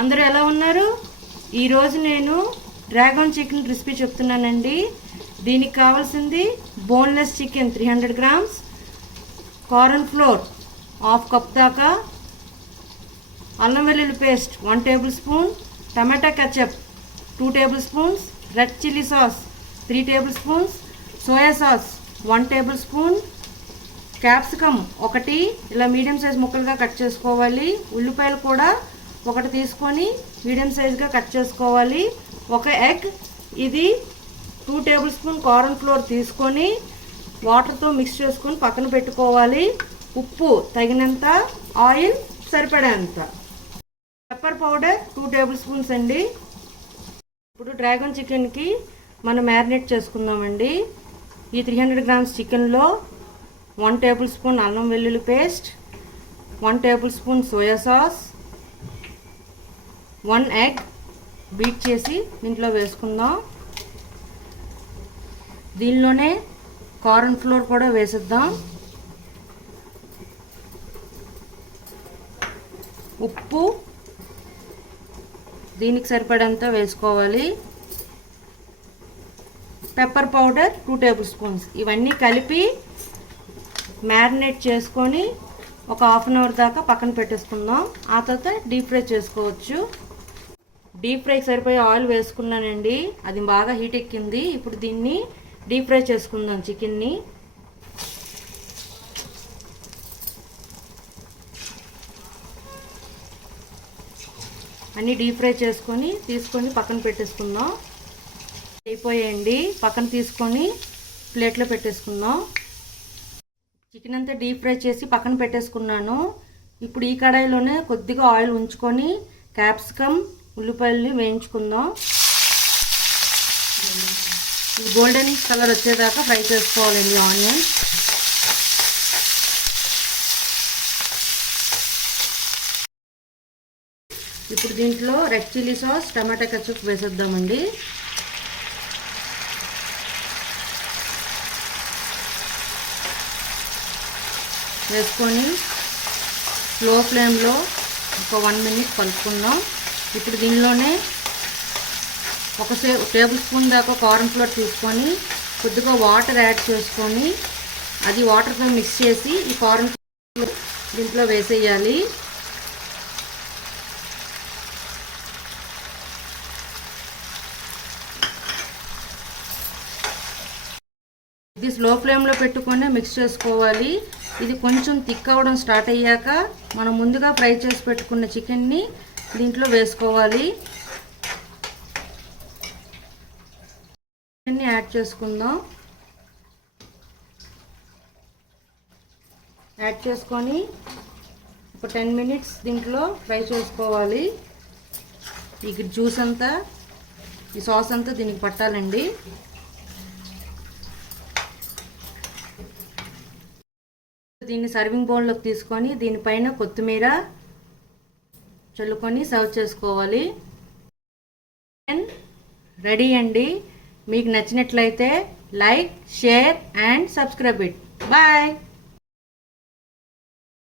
అందరూ ఎలా ఉన్నారు? ఈరోజు నేను డ్రాగన్ చికెన్ రెసిపీ చెప్తున్నానండి. దీనికి కావాల్సింది boneless chicken 300 grams, corn flour half cup దాకా, అల్లం వెల్లుల్లి paste 1 tablespoon, tomato ketchup 2 tablespoons, red chilli sauce 3 tablespoons, soya sauce 1 tablespoon, capsicum ఒకటి ఇలా మీడియం సైజ్ ముక్కలుగా కట్ చేసుకోవాలి. ఉల్లిపాయలు కూడా ఒకటి తీసుకొని మీడియం సైజ్గా కట్ చేసుకోవాలి. ఒక ఎగ్, ఇది 2 టేబుల్ స్పూన్ కార్న్ ఫ్లోర్ తీసుకొని వాటర్తో మిక్స్ చేసుకొని పక్కన పెట్టుకోవాలి. ఉప్పు తగినంత, ఆయిల్ సరిపడేంత, పెప్పర్ పౌడర్ 2 టేబుల్ స్పూన్స్ అండి. ఇప్పుడు డ్రాగన్ చికెన్కి మనం మ్యారినేట్ చేసుకుందామండి. ఈ 300 గ్రామ్స్ చికెన్లో 1 టేబుల్ స్పూన్ అల్లం వెల్లుల్లి paste, 1 tablespoon soya sauce, 1 egg beat చేసి దీంట్లో వేసుకుందాం. దీనిలోనే కార్న్ ఫ్లోర్ కూడా వేసేద్దాం. ఉప్పు దీనికి సరిపడంత వేసుకోవాలి. Pepper powder 2 table spoons. ఇవన్నీ కలిపి మ్యారినేట్ చేసుకొని ఒక హాఫ్ అన్ అవర్ దాకా పక్కన పెట్టేసుకుందాం. ఆ తర్వాత డీప్ ఫ్రై చేసుకోవచ్చు. డీప్ ఫ్రైకి సరిపోయే ఆయిల్ వేసుకున్నానండి. అది బాగా హీట్ ఎక్కింది. ఇప్పుడు దీన్ని డీప్ ఫ్రై చేసుకుందాం. చికెన్ని అన్నీ డీప్ ఫ్రై చేసుకొని తీసుకొని పక్కన పెట్టేసుకుందాం. అయిపోయాయండి. పక్కన తీసుకొని ప్లేట్లో పెట్టేసుకుందాం. చికెన్ అంతా డీప్ ఫ్రై చేసి పక్కన పెట్టేసుకున్నాను. ఇప్పుడు ఈ కడాయిలోనే కొద్దిగా ఆయిల్ ఉంచుకొని క్యాప్సికమ్, ఉల్లిపాయల్ని వేయించుకుందాం. గోల్డెన్ కలర్ వచ్చేదాకా ఫ్రై చేసుకోవాలండి ఆనియన్. ఇప్పుడు దీంట్లో రెడ్ చిల్లీ సాస్, టమాటా కెచప్ వేసేద్దామండి. వేసుకొని స్లో ఫ్లేమ్లో ఒక 1 మినిట్ కలుపుకుందాం. ఇప్పుడు దీనిలోనే ఒక టేబుల్ స్పూన్ దాకా కార్న్ ఫ్లోర్ తీసుకొని కొద్దిగా వాటర్ యాడ్ చేసుకొని అది వాటర్తో మిక్స్ చేసి ఈ కార్న్ ఫ్లోర్ దీంట్లో వేసేయాలి. ఇది స్లో ఫ్లేమ్లో పెట్టుకొని మిక్స్ చేసుకోవాలి. ఇది కొంచెం థిక్ అవ్వడం స్టార్ట్ అయ్యాక మనం ముందుగా ఫ్రై చేసి పెట్టుకున్న చికెన్ని దీంట్లో వేసుకోవాలి. చికెన్ని యాడ్ చేసుకుందాం. యాడ్ చేసుకొని ఒక 10 మినిట్స్ దీంట్లో ఫ్రై చేసుకోవాలి. ఈ జ్యూస్ అంతా, ఈ సాస్ అంతా దీనికి పట్టాలండి. దీన్ని సర్వింగ్ బౌల్లోకి తీసుకొని దీనిపైన కొత్తిమీర చల్లుకొని సర్వ్ చేసుకోవాలి. రెడీ అండి. మీకు నచ్చినట్లయితే like, share and subscribe it. Bye.